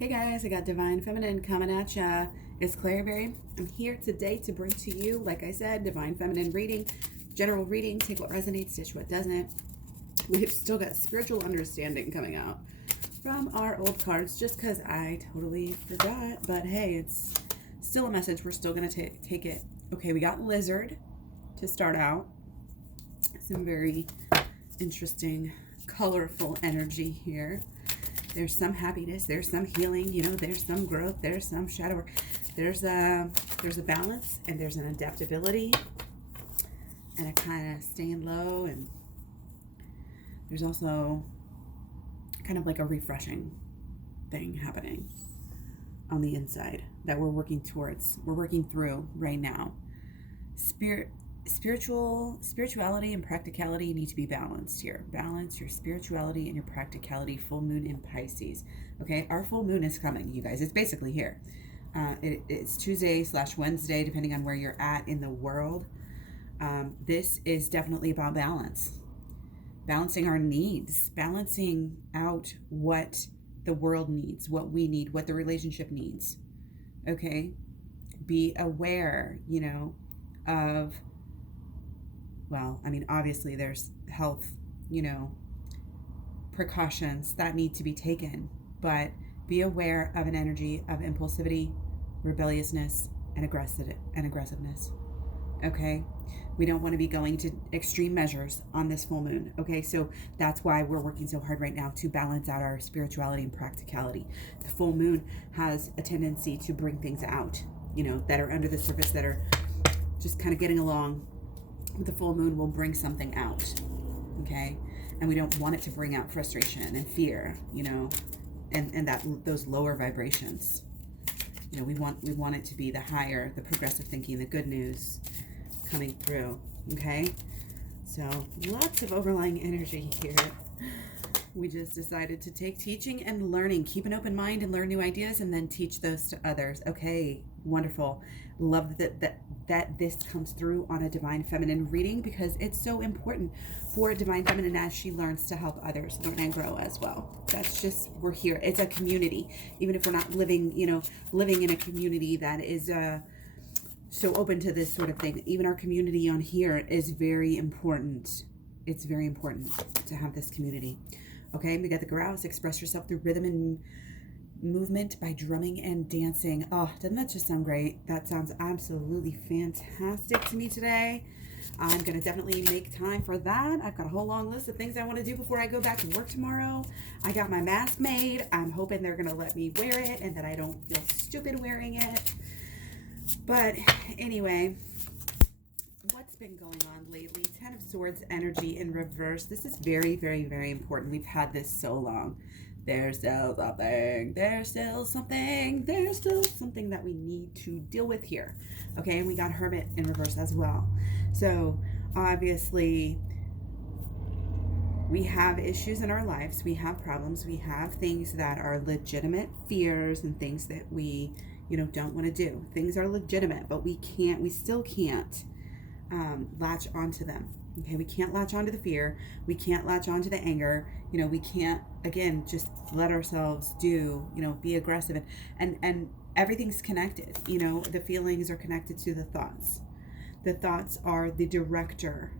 Hey guys, I got Divine Feminine coming at ya. It's Claryberry. I'm here today to bring to you, like I said, Divine Feminine reading, general reading, take what resonates, ditch what doesn't. We've still got spiritual understanding coming out from our old cards just because I totally forgot. But hey, it's still a message. We're still going to take it. Okay, we got Lizard to start out. Some very interesting, colorful energy here. There's some happiness, there's some healing, there's some growth, there's some shadow work. There's a balance, and there's an adaptability and a kind of staying low, and there's also kind of like a refreshing thing happening on the inside that we're working through right now. Spirituality and practicality need to be balanced here. Balance your spirituality and your practicality. Full moon in Pisces. Okay, our full moon is coming, you guys. It's basically here. It's Tuesday/Wednesday, depending on where you're at in the world. This is definitely about balance. Balancing our needs. Balancing out what the world needs, what we need, what the relationship needs. Okay? Be aware, of... Well, I mean, obviously there's health, precautions that need to be taken, but be aware of an energy of impulsivity, rebelliousness, and aggressiveness. Okay? We don't want to be going to extreme measures on this full moon. Okay? So that's why we're working so hard right now to balance out our spirituality and practicality. The full moon has a tendency to bring things out, that are under the surface, that are just kind of getting along. The full moon will bring something out, okay? And we don't want it to bring out frustration and fear, and those lower vibrations. We want it to be the higher, the progressive thinking, the good news coming through, okay? So lots of overlying energy here. We just decided to take teaching and learning, keep an open mind and learn new ideas, and then teach those to others. Okay, wonderful. Love that this comes through on a Divine Feminine reading, because it's so important for Divine Feminine as she learns to help others learn and grow as well. That's just, we're here. It's a community. Even if we're not living in a community that is so open to this sort of thing, even our community on here is very important. It's very important to have this community. Okay, we got the grouse. Express yourself through rhythm and movement by drumming and dancing. Oh, doesn't that just sound great? That sounds absolutely fantastic to me today. I'm going to definitely make time for that. I've got a whole long list of things I want to do before I go back to work tomorrow. I got my mask made. I'm hoping they're going to let me wear it and that I don't feel stupid wearing it. But anyway, what's been going on lately? Ten of Swords energy in reverse. This is very, very, very important. We've had this so long. There's still something that we need to deal with here. Okay, and we got Hermit in reverse as well. So obviously we have issues in our lives. We have problems. We have things that are legitimate fears and things that we, don't want to do. Things are legitimate, but we still can't latch onto them. Okay, we can't latch onto the fear. We can't latch onto the anger. We can't, again, just let ourselves be aggressive. And everything's connected. The feelings are connected to the thoughts. The thoughts are the director.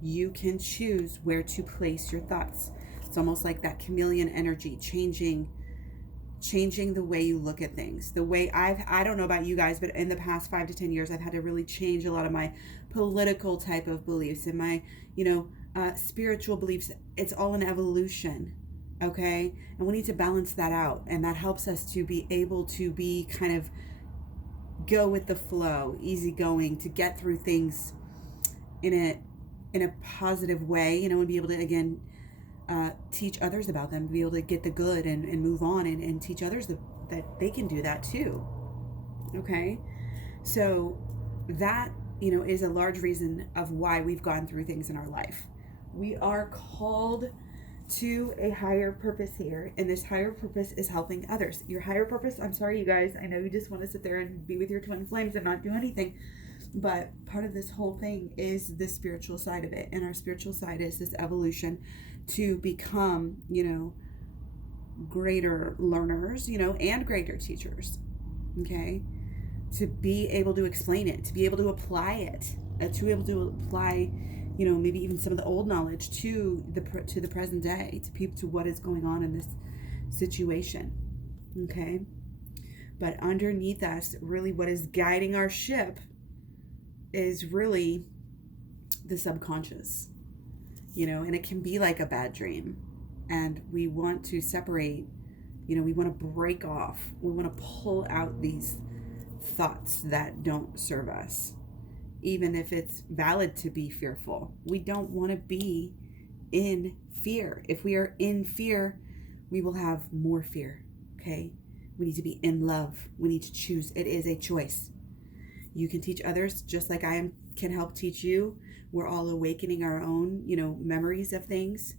You can choose where to place your thoughts. It's almost like that chameleon energy, changing the way you look at things. The way I don't know about you guys, but in the past 5 to 10 years, I've had to really change a lot of my political type of beliefs and my, spiritual beliefs. It's all an evolution, okay? And we need to balance that out. And that helps us to be able to be kind of go with the flow, easygoing, to get through things in a positive way, and be able to, again, teach others about them, be able to get the good and move on and teach others that they can do that too. Okay? So that, is a large reason of why we've gone through things in our life. We are called to a higher purpose here, and this higher purpose is helping others. Your higher purpose, I'm sorry you guys, I know you just want to sit there and be with your twin flames and not do anything, but part of this whole thing is the spiritual side of it, and our spiritual side is this evolution to become, greater learners, and greater teachers, okay? To be able to explain it, to be able to apply it, to be able to apply, maybe even some of the old knowledge to the present day, to what is going on in this situation, okay? But underneath us, really what is guiding our ship is really the subconscious, and it can be like a bad dream. And we want to separate, we want to break off. We want to pull out these thoughts that don't serve us, even if it's valid to be fearful. We don't want to be in fear. If we are in fear, we will have more fear, okay? We need to be in love. We need to choose. It is a choice. You can teach others just like I can help teach you. We're all awakening our own, memories of things.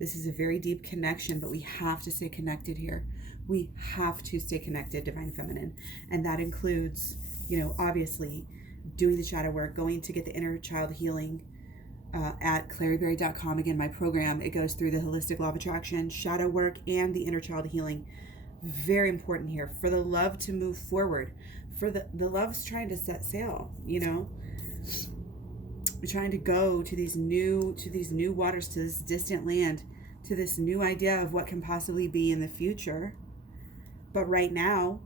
This is a very deep connection, but we have to stay connected here. We have to stay connected, Divine Feminine. And that includes, obviously doing the shadow work, going to get the inner child healing at claryberry.com. Again, my program, it goes through the holistic law of attraction, shadow work, and the inner child healing. Very important here for the love to move forward, for the love's trying to set sail, We're trying to go to these new waters, to this distant land, to this new idea of what can possibly be in the future. But right now,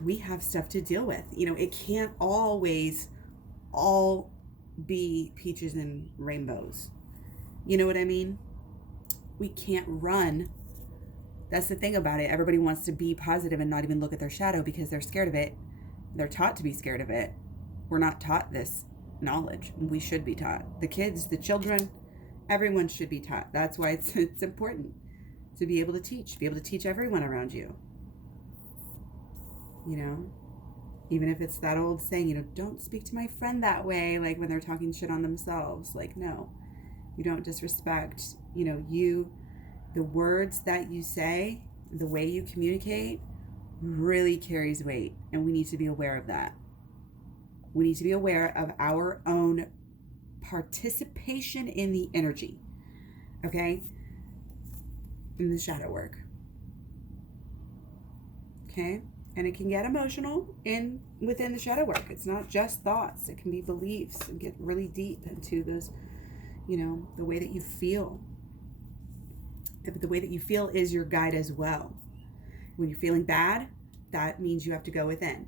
we have stuff to deal with. It can't always all be peaches and rainbows. You know what I mean? We can't run. That's the thing about it. Everybody wants to be positive and not even look at their shadow because they're scared of it. They're taught to be scared of it. We're not taught this knowledge. We should be taught. The kids, the children, everyone should be taught. That's why it's important to be able to teach everyone around you. Even if it's that old saying, don't speak to my friend that way, like when they're talking shit on themselves. Like, no, you don't disrespect, the words that you say, the way you communicate really carries weight. And we need to be aware of that. We need to be aware of our own participation in the energy, okay? In the shadow work. Okay? And it can get emotional within the shadow work. It's not just thoughts. It can be beliefs and get really deep into those, the way that you feel. The way that you feel is your guide as well. When you're feeling bad, that means you have to go within.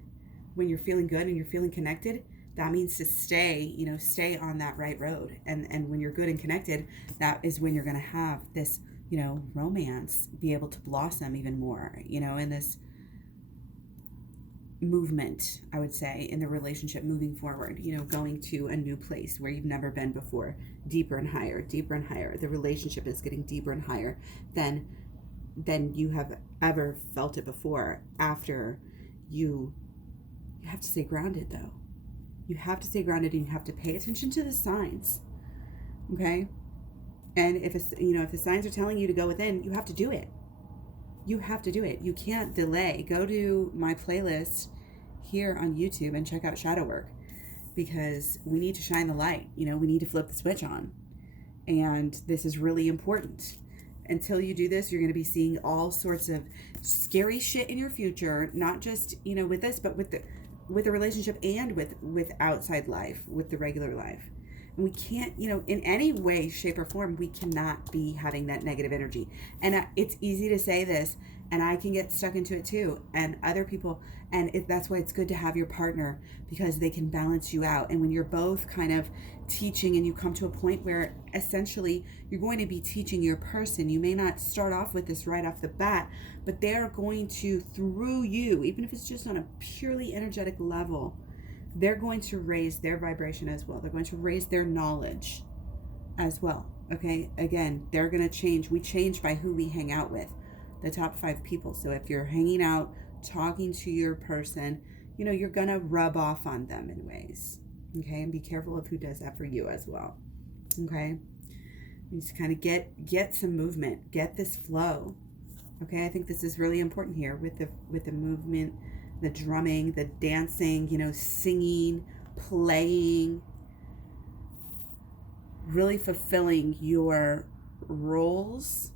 When you're feeling good and you're feeling connected, that means to stay on that right road. And when you're good and connected, that is when you're going to have this, romance be able to blossom even more, in this movement, I would say, in the relationship moving forward, going to a new place where you've never been before, deeper and higher, deeper and higher. The relationship is getting deeper and higher than you have ever felt it before. After you have to stay grounded, though. You have to stay grounded, and you have to pay attention to the signs. Okay? And if the signs are telling you to go within, you have to do it. You have to do it. You can't delay. Go to my playlist here on YouTube and check out shadow work, because we need to shine the light. We need to flip the switch on. And this is really important. Until you do this, you're going to be seeing all sorts of scary shit in your future, not just, with this, but with the relationship and with outside life, with the regular life. And we can't, in any way, shape, or form, we cannot be having that negative energy. And it's easy to say this, and I can get stuck into it too, and other people, and that's why it's good to have your partner, because they can balance you out. And when you're both kind of teaching, and you come to a point where essentially you're going to be teaching your person, you may not start off with this right off the bat, but they're going to, through you, even if it's just on a purely energetic level, they're going to raise their vibration as well. They're going to raise their knowledge as well. Okay? Again, they're going to change. We change by who we hang out with, the top 5 people. So if you're hanging out, talking to your person, you're going to rub off on them in ways. Okay? And be careful of who does that for you as well. Okay? You just kind of get some movement. Get this flow. Okay? I think this is really important here with the movement, the drumming, the dancing, singing, playing, really fulfilling your roles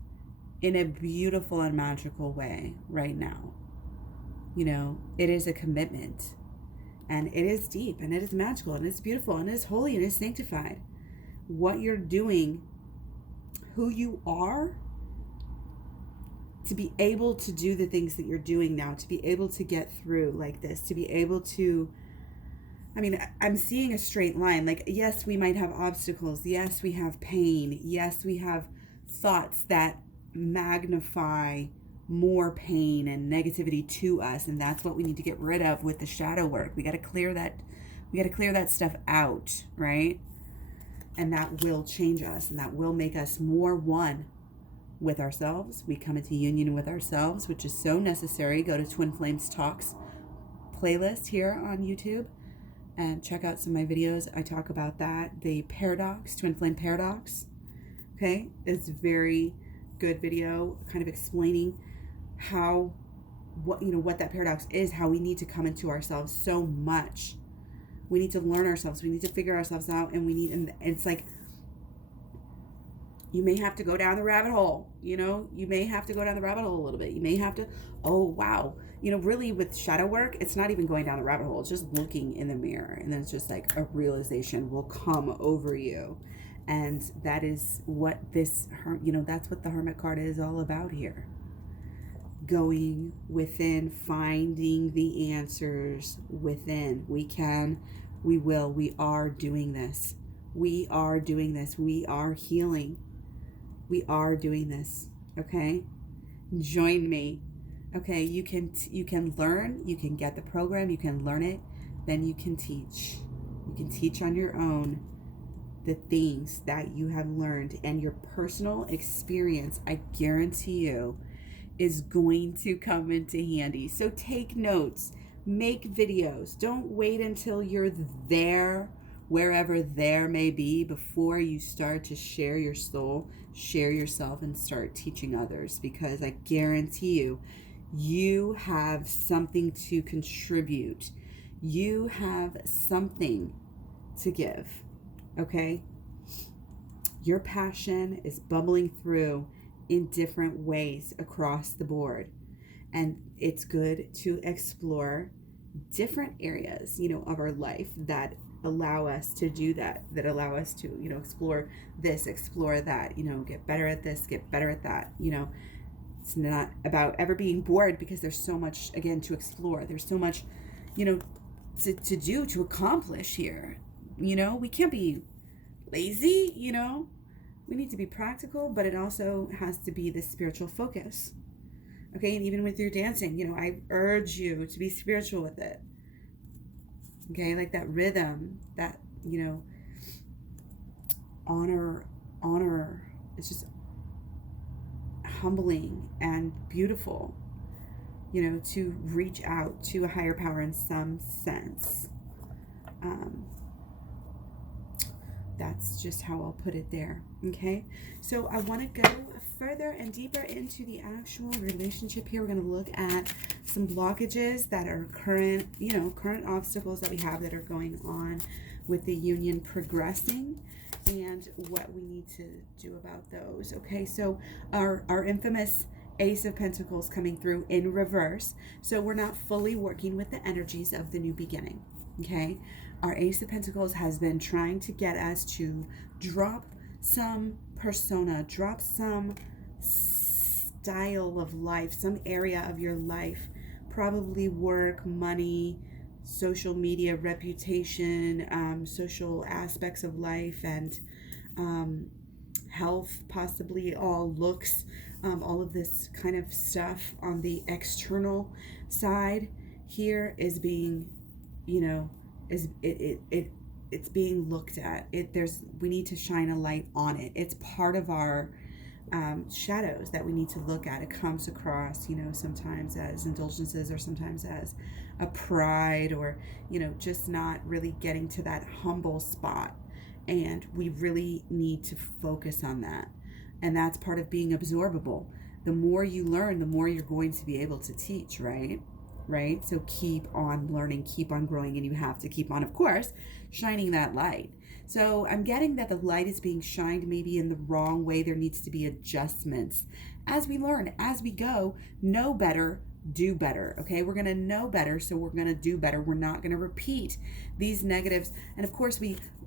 in a beautiful and magical way right now. You know, it is a commitment, and it is deep, and it is magical, and it's beautiful, and it's holy, and it's sanctified. What you're doing, who you are, to be able to do the things that you're doing now, to be able to get through like this, to be able to, I mean, I'm seeing a straight line. Like, yes, we might have obstacles. Yes, we have pain. Yes, we have thoughts that magnify more pain and negativity to us. And that's what we need to get rid of with the shadow work. We got to clear that. We got to clear that stuff out, right? And that will change us, and that will make us more one with ourselves. We come into union with ourselves, which is so necessary. Go to Twin Flames Talks playlist here on YouTube and check out some of my videos. I talk about that. The paradox, Twin Flame Paradox. Okay, it's a very good video, kind of explaining how, what that paradox is, how we need to come into ourselves so much. We need to learn ourselves. We need to figure ourselves out, and it's like, you may have to go down the rabbit hole. You may have to go down the rabbit hole a little bit. You may have to, oh, wow. Really with shadow work, it's not even going down the rabbit hole. It's just looking in the mirror. And then it's just like a realization will come over you. And that is what this, that's what the Hermit card is all about here. Going within, finding the answers within. We can, we will, we are doing this. We are doing this. We are healing. We are doing this. Okay? Join me. Okay, you can learn, you can get the program, you can learn it, then you can teach. You can teach on your own the things that you have learned, and your personal experience, I guarantee you, is going to come into handy. So take notes, make videos. Don't wait until you're there, wherever there may be, before you start to share your soul, share yourself, and start teaching others, because I guarantee you, you have something to contribute. You have something to give, okay? Your passion is bubbling through in different ways across the board. And it's good to explore different areas, of our life that allow us to do that allow us to, explore this, explore that, get better at this, get better at that, It's not about ever being bored, because there's so much, again, to explore. There's so much, to do, to accomplish here. We can't be lazy, We need to be practical, but it also has to be the spiritual focus. Okay, and even with your dancing, I urge you to be spiritual with it. Okay, like that rhythm, that, honor. It's just humbling and beautiful, to reach out to a higher power in some sense. That's just how I'll put it there. Okay, so I want to go further and deeper into the actual relationship here. We're going to look at some blockages that are current obstacles that we have that are going on with the union progressing, and what we need to do about those. Okay, so our infamous Ace of Pentacles coming through in reverse. So we're not fully working with the energies of the new beginning. Okay, our Ace of Pentacles has been trying to get us to drop some persona, drop some style of life, some area of your life, probably work, money, social media, reputation, social aspects of life, and health, possibly all looks, all of this kind of stuff on the external side here is being, it's being looked at. We need to shine a light on it. It's part of our shadows that we need to look at. It comes across, sometimes as indulgences, or sometimes as a pride, or, just not really getting to that humble spot. And we really need to focus on that. And that's part of being absorbable. The more you learn, the more you're going to be able to teach, right? right? So keep on learning, keep on growing, and you have to keep on, of course, shining that light. So I'm getting that the light is being shined maybe in the wrong way. There needs to be adjustments as we learn, as we go, know better, do better. Okay, we're going to know better, so we're going to do better. We're not going to repeat these negatives. And of course,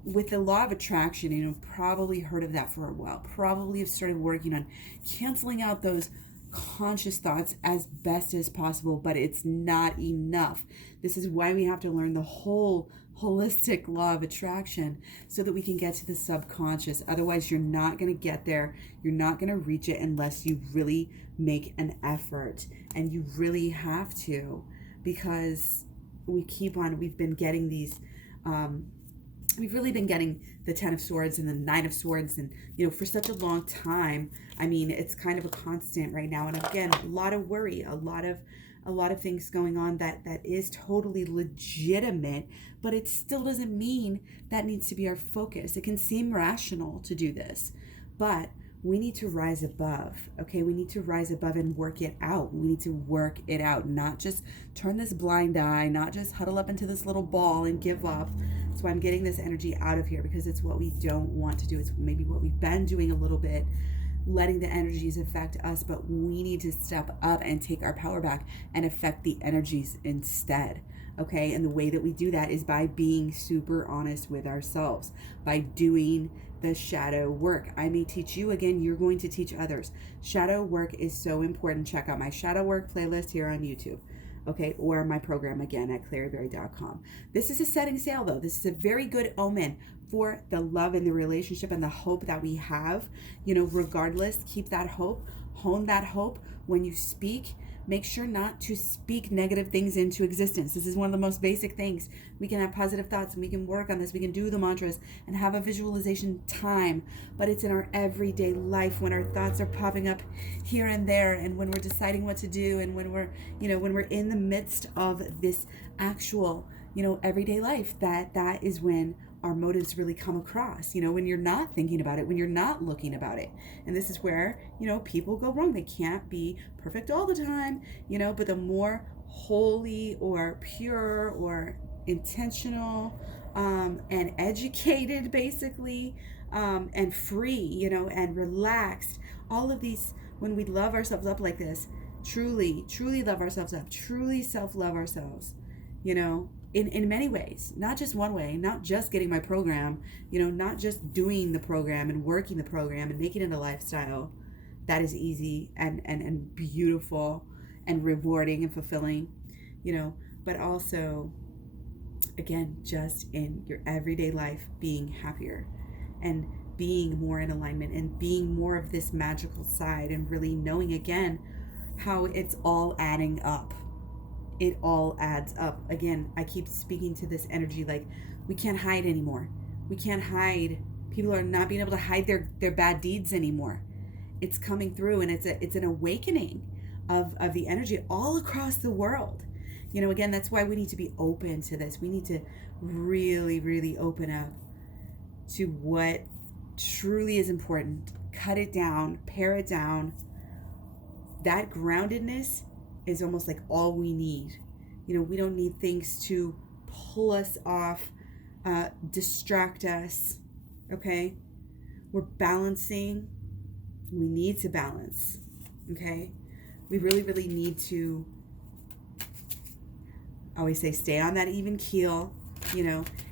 with the law of attraction, probably heard of that for a while, probably have started working on canceling out those conscious thoughts as best as possible, but it's not enough. This is why we have to learn the whole holistic law of attraction so that we can get to the subconscious. Otherwise, you're not going to get there. You're not going to reach it unless you really make an effort. And you really have to, because we've been getting these, we've really been getting the 10 of Swords and the 9 of Swords, and for such a long time. I mean, it's kind of a constant right now. And again, a lot of worry, a lot of things going on that is totally legitimate, but it still doesn't mean that needs to be our focus. It can seem rational to do this, but we need to rise above, okay? We need to rise above and work it out. We need to work it out, not just turn this blind eye, not just huddle up into this little ball and give up. That's why I'm getting this energy out of here, because it's what we don't want to do. It's maybe what we've been doing a little bit, letting the energies affect us, but we need to step up and take our power back and affect the energies instead. Okay, and the way that we do that is by being super honest with ourselves, by doing the shadow work. I may teach you, again, you're going to teach others. Shadow work is so important. Check out my shadow work playlist here on YouTube, okay, or my program again at claryberry.com. This is a setting sail, though. This is a very good omen for the love and the relationship and the hope that we have. Regardless, keep that hope, hone that hope. When you speak, make sure not to speak negative things into existence. This is one of the most basic things. We can have positive thoughts and we can work on this. We can do the mantras and have a visualization time, but it's in our everyday life when our thoughts are popping up here and there, and when we're deciding what to do, and when we're in the midst of this actual, everyday life, that is when our motives really come across, when you're not thinking about it, when you're not looking about it. And this is where, people go wrong. They can't be perfect all the time, but the more holy or pure or intentional and educated, basically, and free, and relaxed, all of these, when we love ourselves up like this, truly love ourselves up, truly self-love ourselves, in many ways, not just one way, not just getting my program, not just doing the program and working the program and making it a lifestyle. That is easy and beautiful and rewarding and fulfilling, but also, again, just in your everyday life, being happier and being more in alignment and being more of this magical side, and really knowing again how it's all adding up. It all adds up. Again, I keep speaking to this energy like we can't hide anymore. We can't hide. People are not being able to hide their bad deeds anymore. It's coming through, and it's an awakening of the energy all across the world. Again, that's why we need to be open to this. We need to really, really open up to what truly is important. Cut it down, pare it down. That groundedness is almost like all we need. We don't need things to pull us off, distract us, okay? We're balancing. We need to balance, okay? We really, really need to, I always say, stay on that even keel,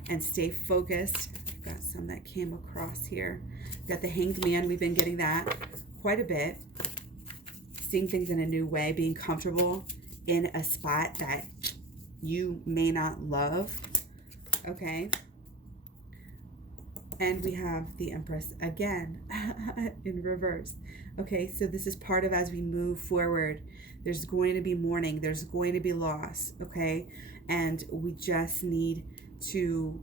and stay focused. I've got some that came across here. I've got the Hanged Man. We've been getting that quite a bit. Seeing things in a new way, being comfortable in a spot that you may not love, okay? And we have the Empress again in reverse. Okay, so this is part of, as we move forward, there's going to be mourning, there's going to be loss, okay? And we just need to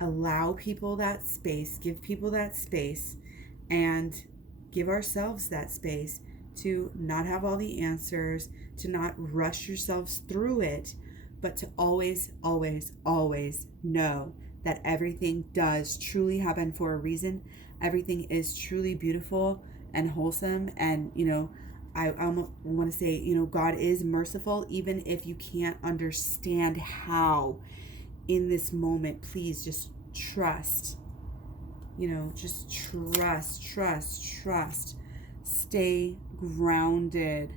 allow people that space, give people that space, and give ourselves that space to not have all the answers, to not rush yourselves through it, but to always, always, always know that everything does truly happen for a reason. Everything is truly beautiful and wholesome. And, I almost want to say, God is merciful, even if you can't understand how in this moment. Please just trust, just trust. Stay grounded.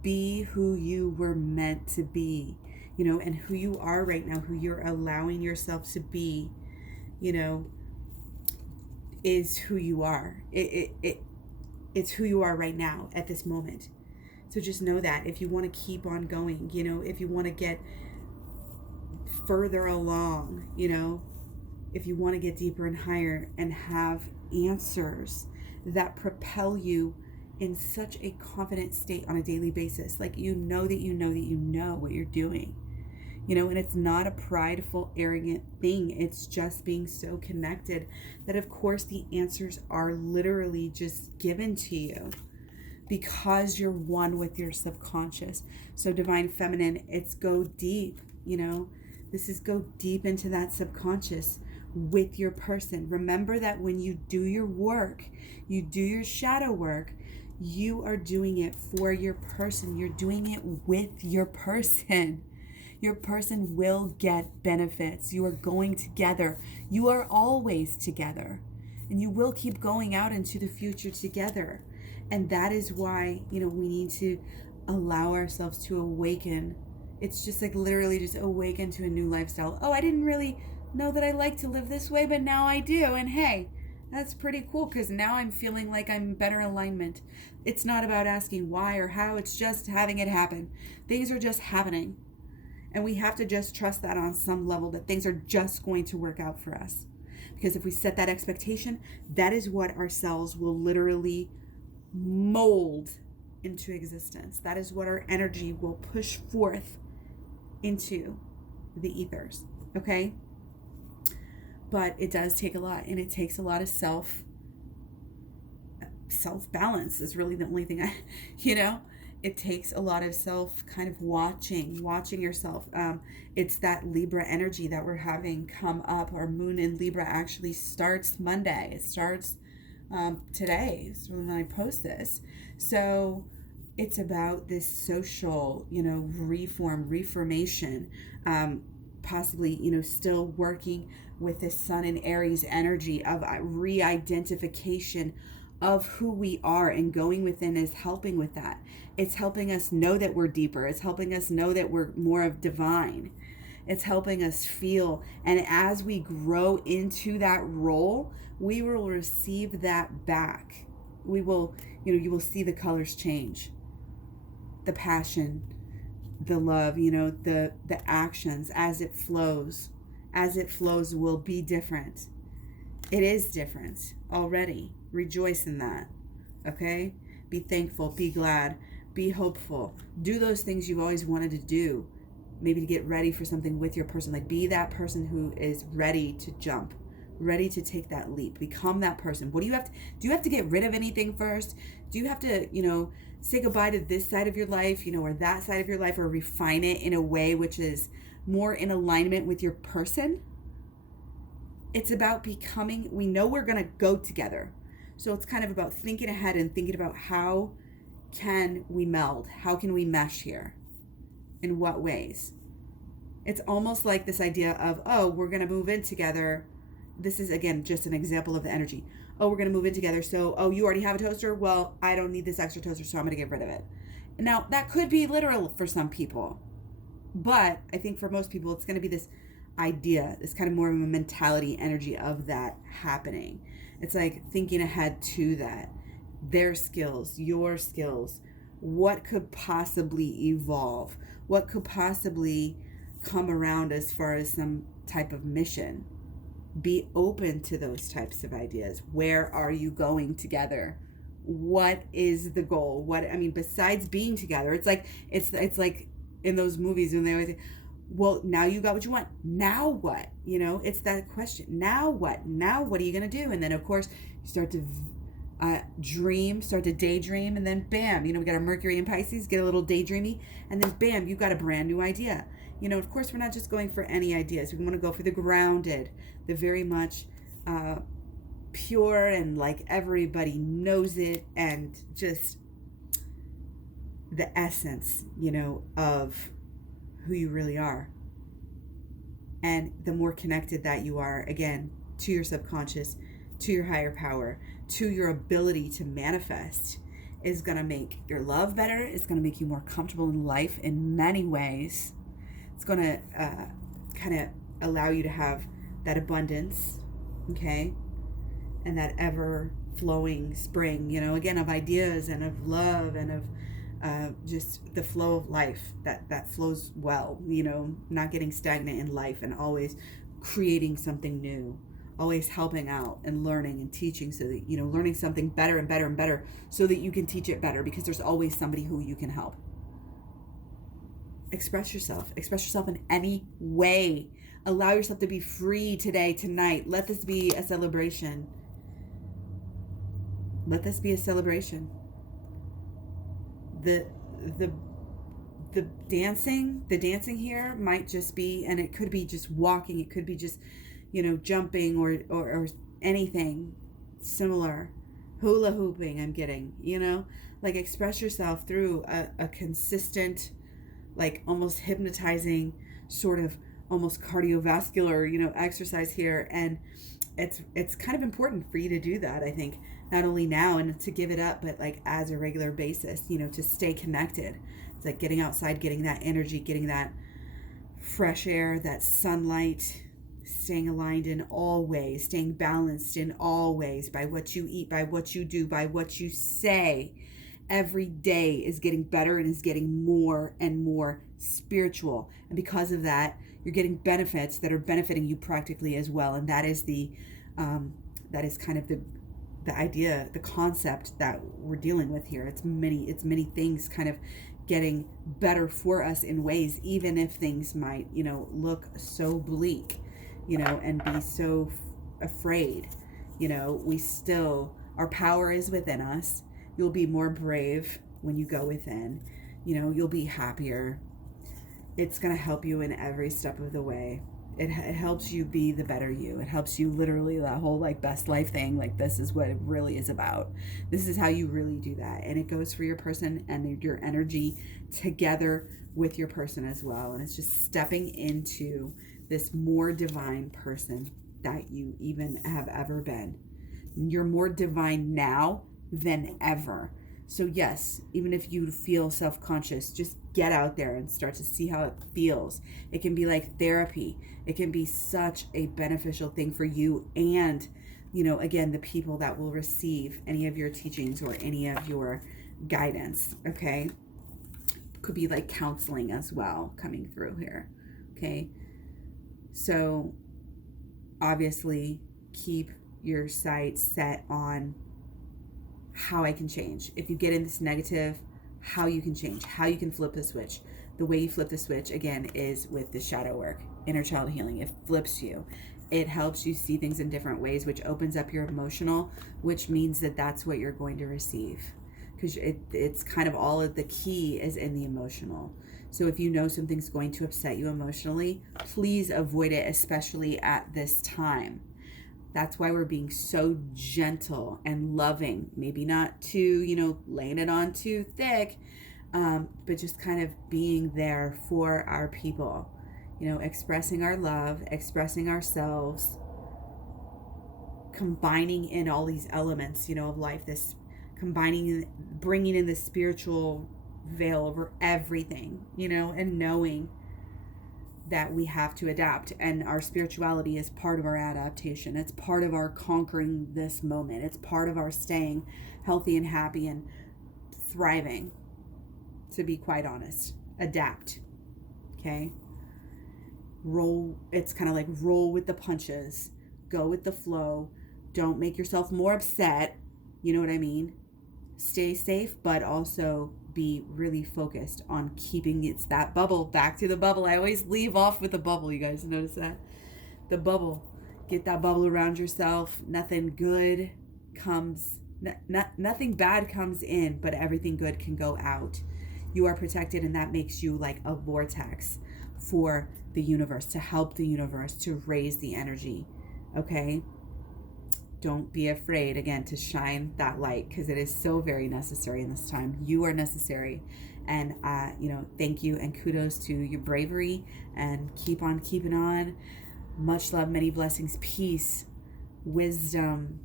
Be who you were meant to be, and who you are right now, who you're allowing yourself to be, is who you are. It's who you are right now at this moment. So just know that if you want to keep on going, if you want to get further along, if you want to get deeper and higher and have answers that propel you in such a confident state on a daily basis, like that you know what you're doing, and it's not a prideful, arrogant thing. It's just being so connected that, of course, the answers are literally just given to you because you're one with your subconscious. So Divine Feminine, it's go deep, this is go deep into that subconscious with your person. Remember that when you do your work, you do your shadow work, you are doing it for your person. You're doing it with your person. Your person will get benefits. You are going together. You are always together. And you will keep going out into the future together. And that is why, we need to allow ourselves to awaken. It's just like literally just awaken to a new lifestyle. Oh, I didn't really know that I like to live this way, but now I do. And hey, that's pretty cool because now I'm feeling like I'm in better alignment. It's not about asking why or how. It's just having it happen. Things are just happening. And we have to just trust that on some level, that things are just going to work out for us. Because if we set that expectation, that is what our cells will literally mold into existence. That is what our energy will push forth into the ethers. Okay? But it does take a lot, and it takes a lot of self-balance is really the only thing it takes a lot of self kind of watching yourself. It's that Libra energy that we're having come up. Our moon in Libra actually starts Monday. It starts today, so when I post this. So it's about this social, reformation, possibly, still working with the Sun and Aries energy of re-identification of who we are, and going within is helping with that. It's helping us know that we're deeper. It's helping us know that we're more of divine. It's helping us feel. And as we grow into that role, we will receive that back. We will, you will see the colors change. The passion, the love, the actions as it flows. As it flows will be different. It is different already. Rejoice in that. Okay? Be thankful. Be glad. Be hopeful. Do those things you've always wanted to do. Maybe to get ready for something with your person. Like, be that person who is ready to jump. Ready to take that leap. Become that person. What do you have to do? You have to get rid of anything first? Do you have to, say goodbye to this side of your life, or that side of your life, or refine it in a way which is more in alignment with your person? It's about becoming, we know we're going to go together. So it's kind of about thinking ahead and thinking about how can we meld? How can we mesh here? In what ways? It's almost like this idea of, oh, we're going to move in together. This is, again, just an example of the energy. Oh, we're going to move in together. So, oh, you already have a toaster? Well, I don't need this extra toaster, so I'm going to get rid of it. Now, that could be literal for some people. But I think for most people, it's going to be this idea, this kind of more of a mentality energy of that happening. It's like thinking ahead to that. Their skills, your skills, what could possibly evolve? What could possibly come around as far as some type of mission? Be open to those types of ideas. Where are you going together? What is the goal? Besides being together, it's like in those movies when they always say, well, now you got what you want. Now what? It's that question. Now what? Now what are you going to do? And then, of course, you start to start to daydream, and then bam, we got our Mercury in Pisces, get a little daydreamy, and then bam, you got a brand new idea. Of course, we're not just going for any ideas. We want to go for the grounded, the very much pure, and like everybody knows it, and just the essence, of who you really are. And the more connected that you are, again, to your subconscious, to your higher power, to your ability to manifest, is going to make your love better. It's going to make you more comfortable in life in many ways. It's going to kind of allow you to have that abundance, okay? And that ever flowing spring, again, of ideas and of love and of just the flow of life that flows well, not getting stagnant in life and always creating something new, always helping out and learning and teaching, so that, learning something better and better and better so that you can teach it better, because there's always somebody who you can help. Express yourself in any way. Allow yourself to be free today, tonight. Let this be a celebration. Let this be a celebration. The dancing here might just be, and it could be just walking, it could be just, jumping or anything similar. Hula hooping, I'm getting, like express yourself through a consistent, like almost hypnotizing, sort of almost cardiovascular, exercise here. And it's kind of important for you to do that, I think, not only now and to give it up, but like as a regular basis, to stay connected. It's like getting outside, getting that energy, getting that fresh air, that sunlight, staying aligned in all ways, staying balanced in all ways, by what you eat, by what you do, by what you say. Every day is getting better and is getting more and more spiritual. And because of that, you're getting benefits that are benefiting you practically as well. And that is that is kind of the idea, the concept that we're dealing with here. It's many things kind of getting better for us in ways, even if things might, look so bleak, and be so afraid. We still, our power is within us. You'll be more brave when you go within. You'll be happier. It's going to help you in every step of the way. It helps you be the better you. It helps you literally, that whole like best life thing. Like, this is what it really is about. This is how you really do that. And it goes for your person and your energy together with your person as well. And it's just stepping into this more divine person that you even have ever been. You're more divine now than ever. So yes, even if you feel self-conscious, just get out there and start to see how it feels. It can be like therapy. It can be such a beneficial thing for you and, again, the people that will receive any of your teachings or any of your guidance, okay? Could be like counseling as well coming through here, okay? So obviously keep your sights set on how I can change. If you get in this negative, how you can change, how you can flip the switch. The way you flip the switch, again, is with the shadow work, inner child healing. It flips you. It helps you see things in different ways, which opens up your emotional, which means that that's what you're going to receive. Because it's kind of all of the key is in the emotional. So if you know something's going to upset you emotionally, please avoid it, especially at this time. That's why we're being so gentle and loving. Maybe not too, laying it on too thick, but just kind of being there for our people. Expressing our love, expressing ourselves, combining in all these elements, of life, this combining, bringing in the spiritual veil over everything, and knowing that we have to adapt, and our spirituality is part of our adaptation. It's part of our conquering this moment. It's part of our staying healthy and happy and thriving, to be quite honest. Adapt, okay? Roll. It's kind of like roll with the punches, go with the flow. Don't make yourself more upset, you know what I mean? Stay safe, but also be really focused on keeping it's that bubble. Back to the bubble. I always leave off with the bubble. You guys notice that? The bubble. Get that bubble around yourself. Nothing good comes, nothing bad comes in, but everything good can go out. You are protected, and that makes you like a vortex for the universe, to help the universe, to raise the energy. Okay? Don't be afraid, again, to shine that light, because it is so very necessary in this time. You are necessary, And, thank you and kudos to your bravery, and keep on keeping on. Much love, many blessings, peace, wisdom,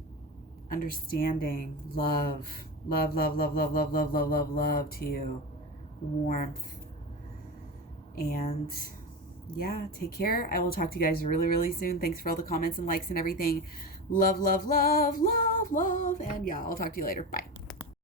understanding, love, love, love, love, love, love, love, love, love, love to you, warmth. And yeah, take care. I will talk to you guys really, really soon. Thanks for all the comments and likes and everything. Love, love, love, love, love. And yeah, I'll talk to you later. Bye.